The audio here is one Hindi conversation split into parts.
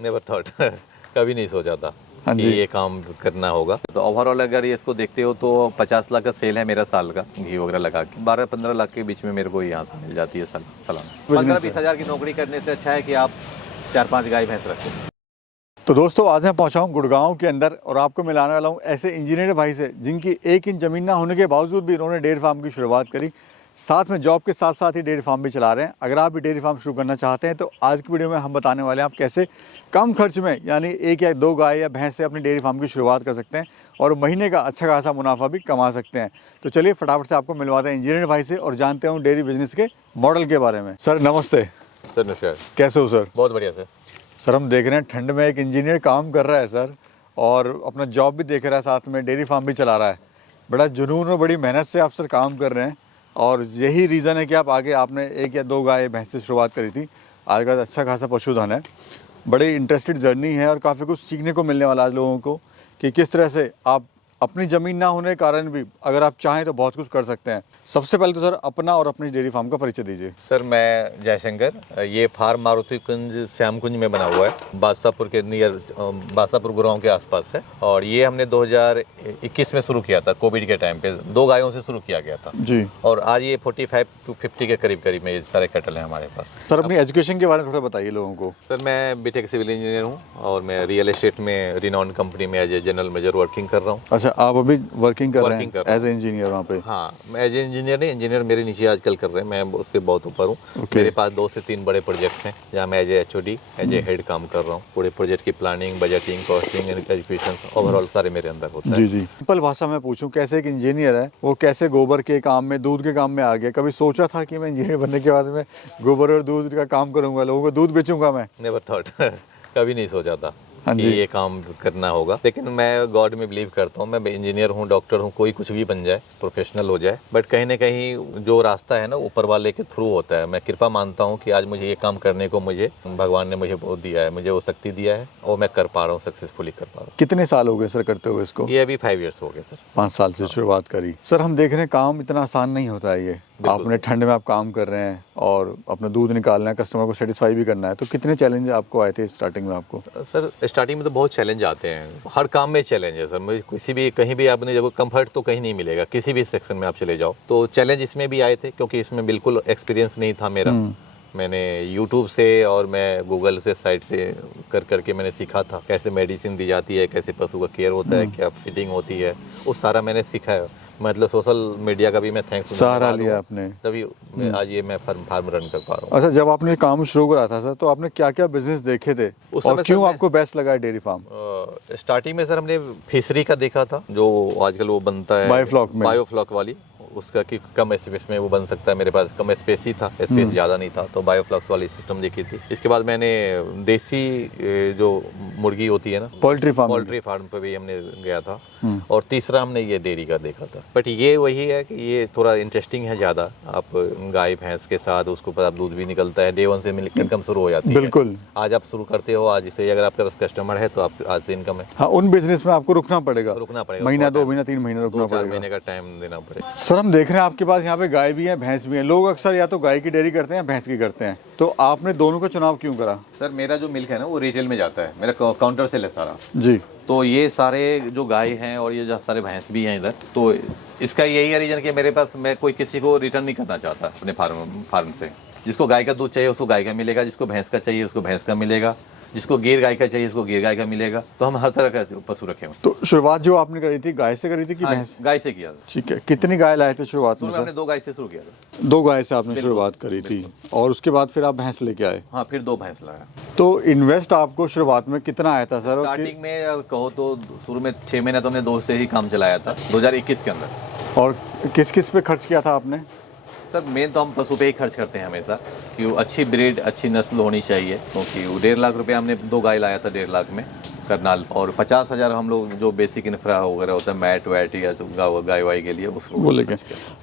नेवर थॉट कभी नहीं सोचा था हाँ कि जी। ये काम करना होगा। तो ओवरऑल अगर ये इसको देखते हो तो 50 लाख का सेल है मेरा साल का, घी वगैरह लगा के 12-15 लाख के बीच में मेरे को यहाँ से मिल जाती है सालाना। बिजनेस 15-20 हज़ार की नौकरी करने से अच्छा है कि आप 4-5 गाय भैंस रखो। तो दोस्तों आज मैं पहुंचा हूं गुड़गांव के अंदर और आपको मिलाने वाला हूं ऐसे इंजीनियर भाई से जिनकी 1 इंच ज़मीन ना होने के बावजूद भी उन्होंने डेयरी फार्म की शुरुआत करी। साथ में जॉब के साथ साथ ही डेयरी फार्म भी चला रहे हैं। अगर आप भी डेयरी फार्म शुरू करना चाहते हैं तो आज की वीडियो में हम बताने वाले हैं आप कैसे कम खर्च में यानी 1 या 2 गाय या भैंस से अपनी डेयरी फार्म की शुरुआत कर सकते हैं और महीने का अच्छा खासा मुनाफा भी कमा सकते हैं। तो चलिए फटाफट से आपको मिलवाते हैं इंजीनियर भाई से और जानते हैं डेयरी बिजनेस के मॉडल के बारे में। सर नमस्ते। सर नमस्कार। कैसे हो सर? बहुत बढ़िया सर। सर हम देख रहे हैं ठंड में एक इंजीनियर काम कर रहा है सर, और अपना जॉब भी देख रहा है, साथ में डेयरी फार्म भी चला रहा है। बड़ा जुनून और बड़ी मेहनत से आप सर काम कर रहे हैं और यही रीज़न है कि आप आगे आपने 1 या 2 गाय भैंस से शुरुआत करी थी। आज का अच्छा खासा पशुधन है। बड़ी इंटरेस्टेड जर्नी है और काफ़ी कुछ सीखने को मिलने वाला आज लोगों को कि किस तरह से आप अपनी ज़मीन ना होने के कारण भी अगर आप चाहें तो बहुत कुछ कर सकते हैं। सबसे पहले तो सर अपना और अपनी डेयरी फार्म का परिचय दीजिए। सर मैं जयशंकर, ये फार्म मारुति कुंज श्याम कुंज में बना हुआ है, बादशाहपुर के नियर बादशाहपुर गुड़गांव के आसपास है। और ये हमने 2021 में शुरू किया था, कोविड के टाइम पे 2 गायों से शुरू किया गया था जी। और आज ये 45 to 50 के करीब में ये सारे कैटल हैं हमारे पास। सर अपनी एजुकेशन के बारे में थोड़ा बताइए लोगों को। सर मैं बीटेक सिविल इंजीनियर हूँ और मैं रियल एस्टेट में रिनॉन कंपनी में as a general manager working कर रहा हूँ। अच्छा, आप अभी वर्किंग कर रहे Working हैं कर रहा एज ए इंजीनियर वहाँ पे? हाँ, मैं एज ए इंजीनियर नहीं, इंजीनियर मेरे नीचे आजकल कर रहे हैं, मैं उससे बहुत ऊपर हूँ। Okay. मेरे पास 2 से 3 बड़े प्रोजेक्ट्स हैं जहाँ मैं as a HOD as a head काम कर रहा हूँ। पूरे प्रोजेक्ट की planning, budgeting, costing, education overall सारे मेरे अंदर होता है। जी जी। सिंपल भाषा में पूछूं, कैसे एक इंजीनियर है वो कैसे गोबर के काम में, दूध के काम में आ गया? कभी सोचा था कि मैं इंजीनियर बनने के बाद में गोबर और दूध का काम करूंगा, लोगों को दूध बेचूंगा मैं? नेवर थॉट कभी नहीं सोचा था हाँ कि जी। ये काम करना होगा, लेकिन मैं गॉड में बिलीव करता हूँ। मैं इंजीनियर हूँ, डॉक्टर हूँ, कोई कुछ भी बन जाए, प्रोफेशनल हो जाए, बट कहीं ना कहीं जो रास्ता है ना ऊपर वाले के थ्रू होता है। मैं कृपा मानता हूँ कि आज मुझे ये काम करने को मुझे भगवान ने मुझे वो दिया है, मुझे वो शक्ति दिया है और मैं कर पा रहा हूँ, सक्सेसफुली कर पा रहा हूँ। कितने साल हो गए सर करते हुए इसको? ये अभी 5 इयर्स हो गए सर। 5 साल से शुरुआत करी। सर हम देख रहे हैं काम इतना आसान नहीं होता है ये। आपने ठंड में आप काम कर रहे हैं और अपना दूध निकालना है, कस्टमर को सेटिस्फाई भी करना है, तो कितने चैलेंज आपको आए थे स्टार्टिंग में आपको? सर स्टार्टिंग में तो बहुत चैलेंज आते हैं, हर काम में चैलेंज है सर। मुझे किसी भी कहीं भी आपने जब कंफर्ट तो कहीं नहीं मिलेगा, किसी भी सेक्शन में आप चले जाओ तो चैलेंज इसमें भी आए थे, क्योंकि इसमें बिल्कुल एक्सपीरियंस नहीं था मेरा। मैंने YouTube से और मैं गूगल से साइट से करके मैंने सीखा था कैसे मेडिसिन दी जाती है, कैसे पशु का केयर होता है, क्या फिटिंग होती है, वो सारा मैंने सीखा है। मतलब सोशल मीडिया का भी मैं थैंक्स सहारा लिया आपने, तभी आज ये मैं फार्म रन कर पा रहा हूँ। अच्छा, जब आपने काम शुरू करा था सर तो आपने क्या क्या बिजनेस देखे थे और क्यों आपको बेस्ट लगा डेयरी फार्म? स्टार्टिंग में सर हमने फिशरी का देखा था, जो आजकल वो बनता है बायोफ्लॉक वाली, उसका कि कम स्पेस में वो बन सकता है। मेरे पास कम स्पेस ही था, स्पेस ज़्यादा नहीं था, तो बायोफ्लॉक्स वाली सिस्टम देखी थी। इसके बाद मैंने देसी जो मुर्गी होती है ना, पोल्ट्री फार्म पे भी हमने गया था। और तीसरा हमने ये डेयरी का देखा था। बट ये वही है कि ये थोड़ा इंटरेस्टिंग है ज़्यादा। आप गाय भैंस के साथ उसको पर आप दूध भी निकलता है, डे 1 से मिल्क इनकम शुरू हो जाती है। बिल्कुल। आज आप शुरू करते हो, आज से अगर आपके पास कस्टमर है तो आप आज से इनकम है। हाँ, उन बिजनेस में आपको रुकना पड़ेगा, महीना 2 महीना 3 महीना रुकना पड़ेगा, 2-4 महीने का टाइम देना पड़ेगा। सर हम देख रहे हैं आपके पास यहाँ पे गाय भी है, भैंस भी है। लोग अक्सर या तो गाय की डेयरी करते हैं या भैंस की करते हैं, तो आपने दोनों का चुनाव क्यों करा? सर मेरा जो मिल्क है ना वो रिटेल में जाता है, मेरा काउंटर सेल है सारा जी। तो ये सारे जो गाय हैं और ये जो सारे भैंस भी हैं इधर, तो इसका यही है रीजन कि मेरे पास मैं कोई किसी को रिटर्न नहीं करना चाहता अपने फार्म से। जिसको गाय का दूध चाहिए उसको गाय का मिलेगा, जिसको भैंस का चाहिए उसको भैंस का मिलेगा, जिसको गिर गाय का चाहिए उसको गिर गाय का मिलेगा। तो हम हर तरह का पशु रखे हुए। तो शुरुआत जो आपने करी थी गाय से करी थी कि भैंस? गाय से किया था। ठीक है, कितनी गाय लाए थे शुरुआत में? हमने 2 गाय से शुरू किया था। 2 गाय से आपने शुरुआत करी थी और उसके बाद फिर आप भैंस लेके आए? हाँ, फिर 2 भैंस लाया। तो इन्वेस्ट आपको शुरुआत में कितना आया था सर? स्टार्टिंग में कहो तो शुरू में 6 महीना तो हमने 2 से ही काम चलाया था 2021 के अंदर। और किस किस पे खर्च किया था आपने? सर मेन तो हम पशु पे ही खर्च करते हैं हमेशा, कि वो अच्छी ब्रीड, अच्छी नस्ल होनी चाहिए। क्योंकि वो 1.5 लाख रुपये हमने 2 गाय लाया था 1.5 लाख में करनाल, और 50,000 हम लोग जो बेसिक इंफ्रा वगैरह होता है, मैट वैट या जो गाय वाई के लिए उसको वो लेके।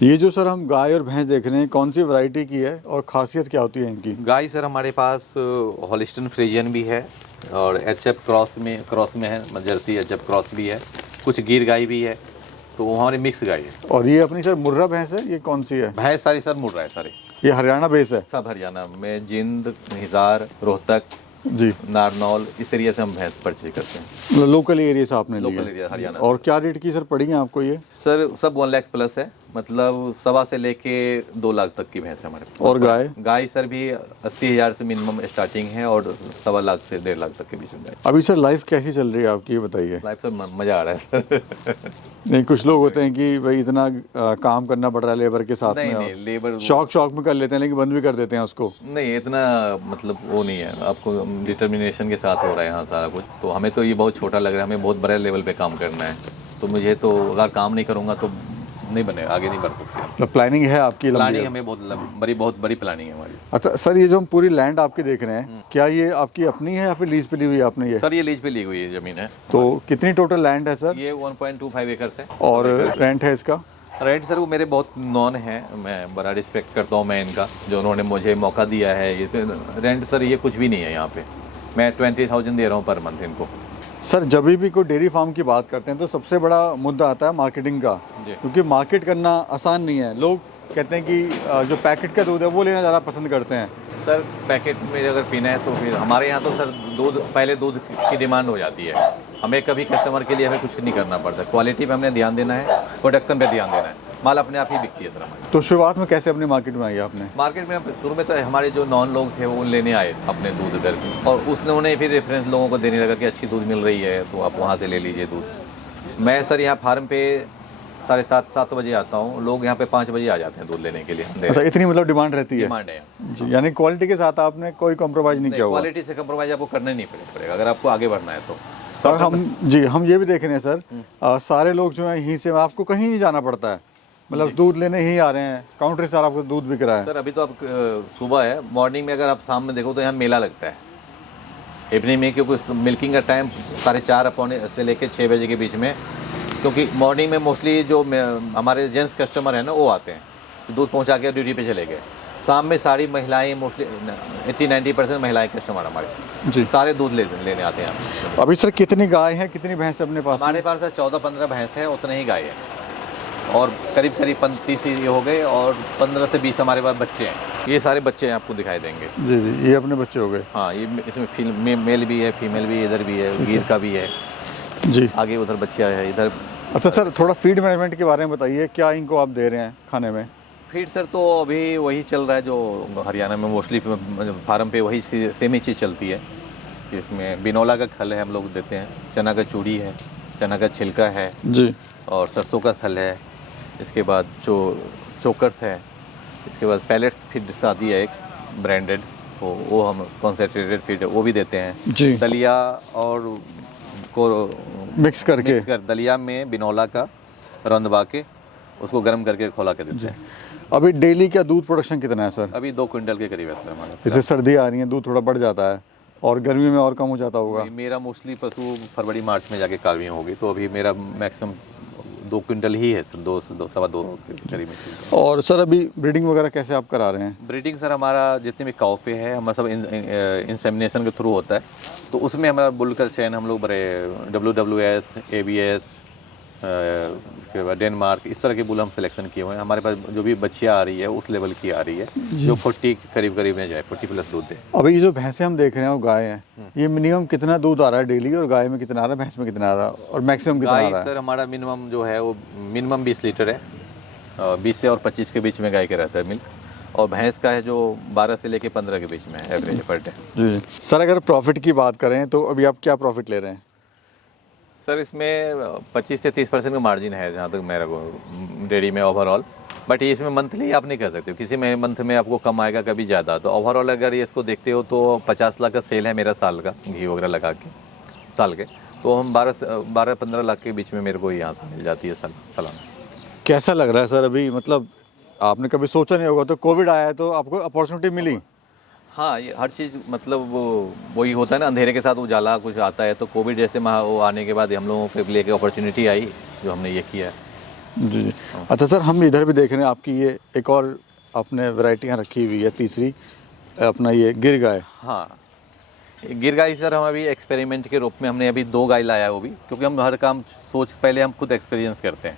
ये जो सर हम गाय और भैंस देख रहे हैं, कौन सी वैरायटी की है और खासियत क्या होती है इनकी? गाय सर हमारे पास हॉलिस्टन फ्रीजियन भी है और HF क्रॉस में है, जर्सी HF क्रॉस भी है, कुछ गिर गाय भी है, तो वो हमारी मिक्स गाय है। और ये अपनी सर मुर्रा भैंस है, ये कौन सी है? भैंस सारी सर मुर्रा है सारे। ये हरियाणा बेस है? सब हरियाणा में, जिंद, हिसार, रोहतक, जी, नारनौल, इस एरिया से हम भैंस परचेज करते हैं। मतलब लोकल एरिया से आपने लोकल लिया। एरिया हरियाणा। और क्या रेट की सर पड़ी है आपको ये? सर सब 1 लाख प्लस है, मतलब 1.25 से लेके 2 लाख तक की भैंस है हमारे पास। और गाय? गाय सर भी 80,000 से मिनिमम स्टार्टिंग है और 1.25 लाख से 1.5 लाख तक के बीच में गाय। अभी सर लाइफ कैसी चल रही है आपकी, ये बताइए। लाइफ तो मज़ा आ रहा है सर। नहीं, कुछ लोग होते हैं कि भाई इतना काम करना पड़ रहा है लेबर के साथ नहीं में, नहीं, लेबर शौक में कर लेते हैं लेकिन बंद भी कर देते हैं उसको। नहीं, इतना मतलब वो नहीं है, आपको डिटर्मिनेशन के साथ हो रहा है यहाँ सारा कुछ। तो हमें तो ये बहुत छोटा लग रहा है, हमें बहुत बड़े लेवल पे काम करना है। तो मुझे तो अगर काम नहीं करूँगा तो नहीं बनेगा, आगे नहीं बढ़ सकते। मतलब प्लानिंग है आपकी लंबी? प्लानिंग हमें बहुत बड़ी प्लानिंग है हमारी। अच्छा सर, ये जो हम पूरी लैंड आपकी देख रहे हैं, क्या ये आपकी अपनी है या फिर लीज पे ली हुई है आपने ये? सर ये लीज पे ली हुई है ज़मीन है। तो कितनी टोटल लैंड है सर? ये 1.25 एकर्स है। और रेंट है इसका? रेंट सर वो मेरे बहुत नॉन है, मैं बड़ा रिस्पेक्ट करता हूँ मैं इनका, जो उन्होंने मुझे मौका दिया है। ये तो रेंट सर ये कुछ भी नहीं है यहाँ पे, मैं 20,000 दे रहा हूँ पर मंथ इनको। सर जब भी कोई डेयरी फार्म की बात करते हैं तो सबसे बड़ा मुद्दा आता है मार्केटिंग का, क्योंकि मार्केट करना आसान नहीं है। लोग कहते हैं कि जो पैकेट का दूध है वो लेना ज़्यादा पसंद करते हैं। सर पैकेट में अगर पीना है तो फिर हमारे यहाँ तो सर पहले दूध की डिमांड हो जाती है। हमें कभी कस्टमर के लिए हमें कुछ नहीं करना पड़ता, क्वालिटी पे हमने ध्यान देना है, प्रोडक्शन पे ध्यान देना है, माल अपने आप ही बिकती है सर हमारी। तो शुरुआत में कैसे अपनी मार्केट बनाई आपने? मार्केट में शुरू में तो हमारे जो नॉन लोग थे वो लेने आए अपने दूध करके, और उसने फिर रेफरेंस लोगों को देने लगा कि अच्छी दूध मिल रही है तो आप वहाँ से ले लीजिए दूध। मैं सर यहाँ फार्म पे 7:30 बजे आता हूँ, लोग यहाँ पे 5 बजे आ जाते हैं दूध लेने के लिए। अच्छा, इतनी मतलब डिमांड रहती है? डिमांड है जी, यानी क्वालिटी के साथ आपने कोई कॉम्प्रोमाइज़ नहीं किया हुआ? क्वालिटी से कम्प्रोमाइज़ आपको करना ही नहीं पड़ेगा अगर आपको आगे बढ़ना है तो। सर हम ये भी देख रहे हैं सर, सारे लोग जो हैं यहीं से, आपको कहीं नहीं जाना पड़ता है, मतलब दूध लेने ही आ रहे हैं, काउंटर से आपको दूध बिक रहा है। सर अभी तो आप सुबह है, मॉर्निंग में अगर आप सामने देखो तो यहाँ मेला लगता है इवनिंग में, क्योंकि मिल्किंग का टाइम 4:30 पौने से लेकर 6 बजे के बीच में, क्योंकि मॉर्निंग में मोस्टली जो हमारे जेंट्स कस्टमर हैं ना वो आते हैं, दूध पहुँचा के ड्यूटी पे चले गए। शाम में सारी महिलाएं, मोस्टली 80-90% महिलाएं कस्टमर हमारे जी, सारे दूध लेने आते हैं। अभी सर कितनी गाय हैं, कितनी भैंस अपने पास? हमारे पास 14-15 भैंस है, उतने ही गाय है, और करीब 30 ये हो गए, और 15 से 20 हमारे पास बच्चे हैं। ये सारे बच्चे आपको दिखाई देंगे। जी जी, ये अपने बच्चे हो गए। हाँ, ये इसमें मेल भी है, फीमेल भी, इधर भी है, गिर का भी है जी, आगे, उधर बच्चा है इधर। अच्छा सर, थोड़ा फीड मैनेजमेंट के बारे में बताइए, क्या इनको आप दे रहे हैं खाने में? फीड सर तो अभी वही चल रहा है जो हरियाणा में मोस्टली फार्म पे वही सेम ही चीज़ चलती है। इसमें बिनौला का खल है हम लोग देते हैं, चना का चूड़ी है, चना का छिलका है जी, और सरसों का खल है। इसके बाद चोकर्स है, इसके बाद पैलेट्स फीड आती है एक ब्रांडेड, वो हम कॉन्सेंट्रेटेड फीड वो भी देते हैं जी, दलिया और को मिक्स करके दलिया में बिनौला का रंधवा के उसको गर्म करके खोला के देते हैं। अभी डेली का दूध प्रोडक्शन कितना है सर? अभी 2 क्विंटल के करीब है सर हमारा। जैसे सर्दी आ रही है दूध थोड़ा बढ़ जाता है और गर्मी में और कम हो जाता होगा। मेरा मोस्टली पशु फरवरी मार्च में जाके कालवी होगी, तो अभी मेरा मैक्सिमम 2 क्विंटल ही है सर, 2-2.25 के करीब में। और सर अभी ब्रीडिंग वगैरह कैसे आप करा रहे हैं? ब्रीडिंग सर हमारा जितने भी काउ पे है हमारा सब इंसेमिनेशन के थ्रू होता है, तो उसमें हमारा बुल का चयन हम लोग बड़े WWS, ABS के बाद डेनमार्क, इस तरह के बुल हम सिलेक्शन किए हुए हैं। हमारे पास जो भी बच्चियाँ आ रही है उस लेवल की आ रही है जो 40 करीब में जाए, 40 प्लस दूध दे। अभी ये जो भैंसे हम देख रहे हैं वो गाय हैं, ये मिनिमम कितना दूध आ रहा है डेली, और गाय में कितना आ रहा है, भैंस में कितना आ रहा है, और मैक्सिमम कितना आ गाय रहा है? सर हमारा मिनिमम जो है वो मिनिमम 20 लीटर है, 20 से और 25 के बीच में गाय का रहता है मिल्क, और भैंस का है जो 12 से लेके 15 के बीच में है एवरेज पर डे। जी सर, अगर प्रॉफिट की बात करें तो अभी आप क्या प्रॉफिट ले रहे हैं? सर इसमें 25 से 30% का मार्जिन है जहाँ तक मेरा को डेयरी में ओवरऑल, बट ये इसमें मंथली आप नहीं कर सकते हो, किसी में मंथ में आपको कम आएगा कभी ज़्यादा। तो ओवरऑल अगर ये इसको देखते हो तो 50 लाख का सेल है मेरा साल का, घी वगैरह लगा के साल के, तो हम 12-15 लाख के बीच में मेरे को यहाँ से मिल जाती है सालाना। कैसा लग रहा है सर अभी, मतलब आपने कभी सोचा नहीं होगा, तो कोविड आया है तो आपको अपॉर्चुनिटी मिली? हाँ, ये हर चीज़ मतलब वही होता है ना, अंधेरे के साथ उजाला कुछ आता है, तो कोविड जैसे वो आने के बाद हम लोगों के लिए एक अपॉर्चुनिटी आई जो हमने ये किया है। जी जी। अच्छा सर, हम इधर भी देख रहे हैं आपकी ये एक और आपने वैरायटियाँ रखी हुई है, तीसरी अपना ये गिर गाय। हाँ, गिर गाय सर हम अभी एक्सपेरिमेंट के रूप में हमने अभी 2 गाय लाया है, वो भी क्योंकि हम हर काम पहले हम खुद एक्सपीरियंस करते हैं।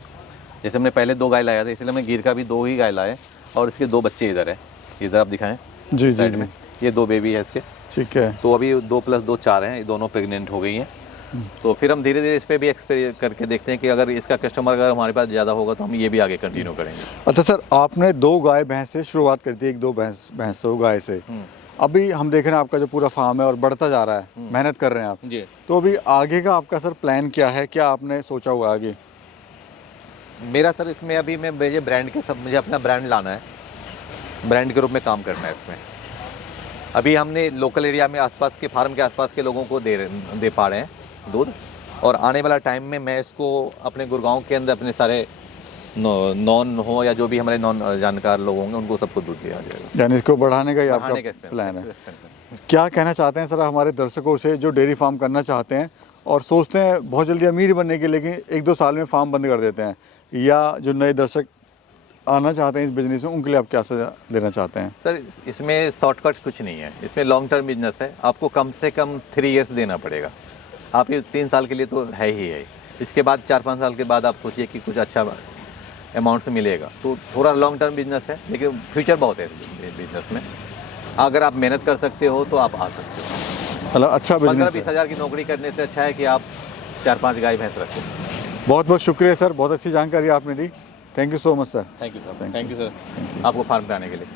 जैसे हमने पहले 2 गाय लाया था, इसलिए हमने गिर का भी 2 ही गाय लाए, और इसके 2 बच्चे इधर है, इधर आप दिखाएं जी साइड जी में, ये 2 बेबी है इसके। ठीक है। तो अभी 2+2 4 हैं, ये दोनों प्रेग्नेंट हो गई हैं। तो फिर हम धीरे धीरे इस पे भी एक्सपेरिमेंट करके देखते हैं कि अगर इसका कस्टमर अगर हमारे पास ज़्यादा होगा तो हम ये भी आगे कंटिन्यू करेंगे। अच्छा सर, आपने 2 गाय भैंस से शुरुआत करी थी, 1-2 भैंसों गाय से। अभी हम देख रहे हैं आपका जो पूरा फार्म है और बढ़ता जा रहा है, मेहनत कर रहे हैं आप जी। तो अभी आगे का आपका सर प्लान क्या है, क्या आपने सोचा हुआ आगे? मेरा सर इसमें अभी मैं मुझे ब्रांड के सब मुझे अपना ब्रांड लाना है, ब्रांड के रूप में काम करना है इसमें। अभी हमने लोकल एरिया में आसपास के फार्म के आसपास के लोगों को दे पा रहे हैं दूध, और आने वाला टाइम में मैं इसको अपने गुड़गांव के अंदर अपने सारे नॉन हो या जो भी हमारे नॉन जानकार लोग होंगे उनको सबको दूध दिया जाएगा। यानी इसको बढ़ाने का ही आपका बढ़ाने का प्लान है। क्या कहना चाहते हैं सर हमारे दर्शकों से जो डेयरी फार्म करना चाहते हैं और सोचते हैं बहुत जल्दी अमीर बनने के, लेकिन 1-2 साल में फार्म बंद कर देते हैं, या जो नए दर्शक आना चाहते हैं इस बिज़नेस में, उनके लिए आप क्या सलाह देना चाहते हैं? सर इसमें शॉर्टकट कुछ नहीं है, इसमें लॉन्ग टर्म बिजनेस है। आपको कम से कम 3 इयर्स देना पड़ेगा। आप ये 3 साल के लिए तो है ही है, इसके बाद 4-5 साल के बाद आप सोचिए कि कुछ अच्छा अमाउंट से मिलेगा। तो थोड़ा लॉन्ग टर्म बिजनेस है, लेकिन फ्यूचर बहुत है इस बिजनेस में। अगर आप मेहनत कर सकते हो तो आप आ सकते हो। मतलब अच्छा बिजनेस 15-20 हज़ार की नौकरी करने से अच्छा है कि आप 4-5 गाय भैंस रखो। बहुत बहुत शुक्रिया सर, बहुत अच्छी जानकारी आपने दी। Thank you so much sir. Thank you sir, thank you sir आपको फार्म पे आने के लिए।